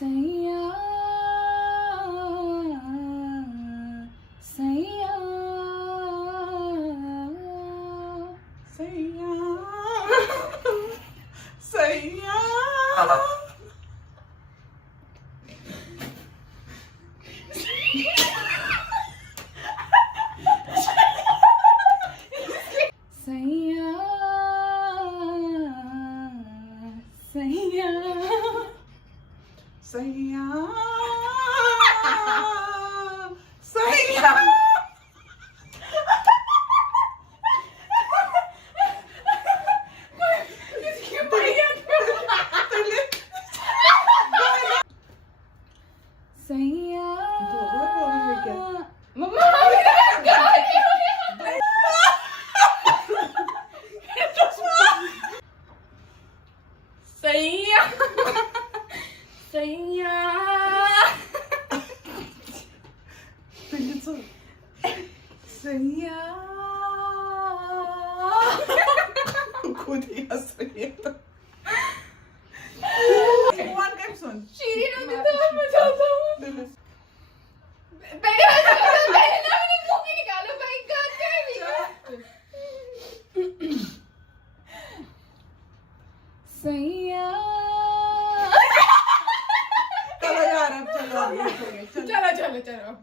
सैया सैया सैया सैया सैया सैया सैया सैया सैया क्या? मम्मा सैया सैया सैया खुद ही हंस रही है तो वन टाइम सुन शीरीन होती तो मैं जाता हूँ पहले ना मैंने मुंह की निकालो भाई गाल के भी सैया चलो यार अब चलो आगे हो गया चलो चलो चलो चलो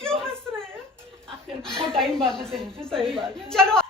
क्यों हंस रहे हैं टाइम बाद से सही बात चलो